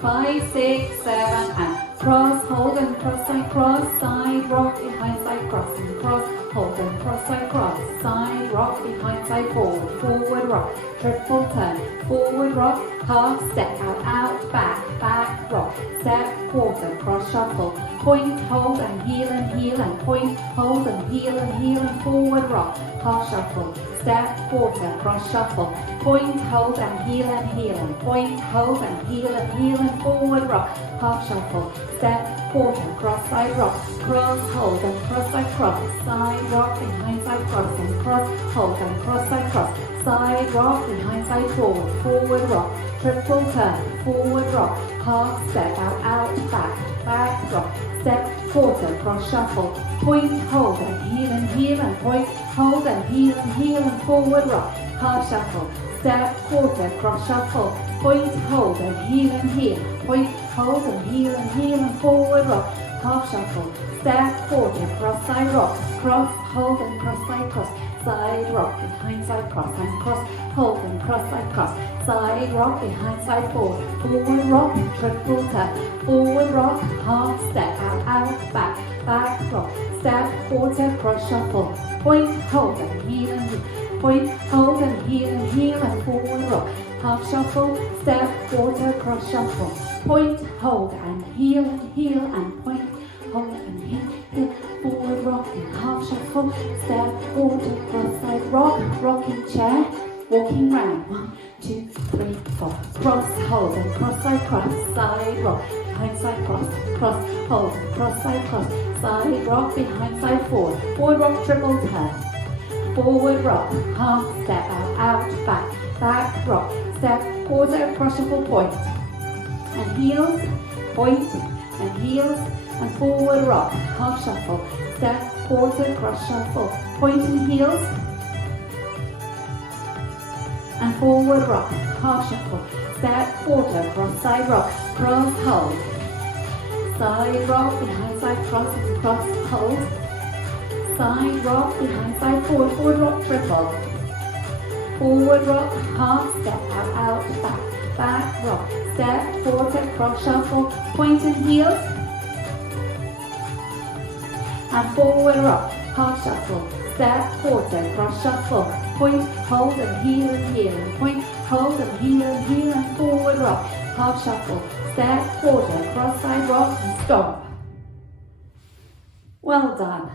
5, 6, 7, and cross, hold and cross, side, rock, behind, side, cross, and cross, hold and cross, side, rock, behind, side, forward, rock, triple turn, forward, rock, half step, out, back, rock, step, quarter, cross, shuffle, point, hold and heel, and point, hold and heel, and forward, rock, half shuffle, step, quarter, cross, shuffle, point, hold and heel, and point, hold and heel, and forward, rock, half shuffle, step, quarter, cross, side, rock, cross, hold and cross, side, rock, behind, side, cross, and cross, hold and cross, side, rock, behind, side, forward, rock, triple turn, forward, rock, half step, out, back, rock, step, quarter, cross, shuffle, point, hold and heel, and point, hold and heel, and forward, rock, half shuffle, step, quarter, cross, shuffle, point, hold and heel, point, hold and heel, and forward, rock, half shuffle, step, quarter, cross, side, rock, cross, hold and cross, side, rock, behind, side, cross, and cross, hold and cross, side, rock, behind, side, forward, rock, triple turn, forward, rock, half step, out, back, rock, step, quarter, cross, shuffle, point, hold and heel, point, hold and heel, and forward, rock, half shuffle, step, quarter, cross, shuffle, point, hold and heel, and point, hold and heel, forward, rock, and half shuffle, step, quarter, cross, side, rock, rocking chair, walking round, 1, 2, 3, 4, cross, hold and cross, side, rock, behind, side, cross, hold and cross, side, rock, behind, side, forward, rock, triple turn, forward, rock, half step, out, back, rock, step, quarter, cross, shuffle, point, and heels, point, and heels, and forward, rock, half shuffle, step, quarter, cross, shuffle, point and heels, and forward, rock, half shuffle, step, quarter, cross, side, rock, cross, hold, side, rock, behind, side, cross, and cross, hold, side, rock, behind, side, forward, rock, triple, forward, rock, half step, out, back, rock, step, quarter, cross, shuffle, point and heels, and forward, rock, half shuffle, step, quarter, cross, shuffle, point, hold and heel, and point, hold and heel, and forward, rock, half shuffle, step, quarter, cross, side, rock, and stop. Well done.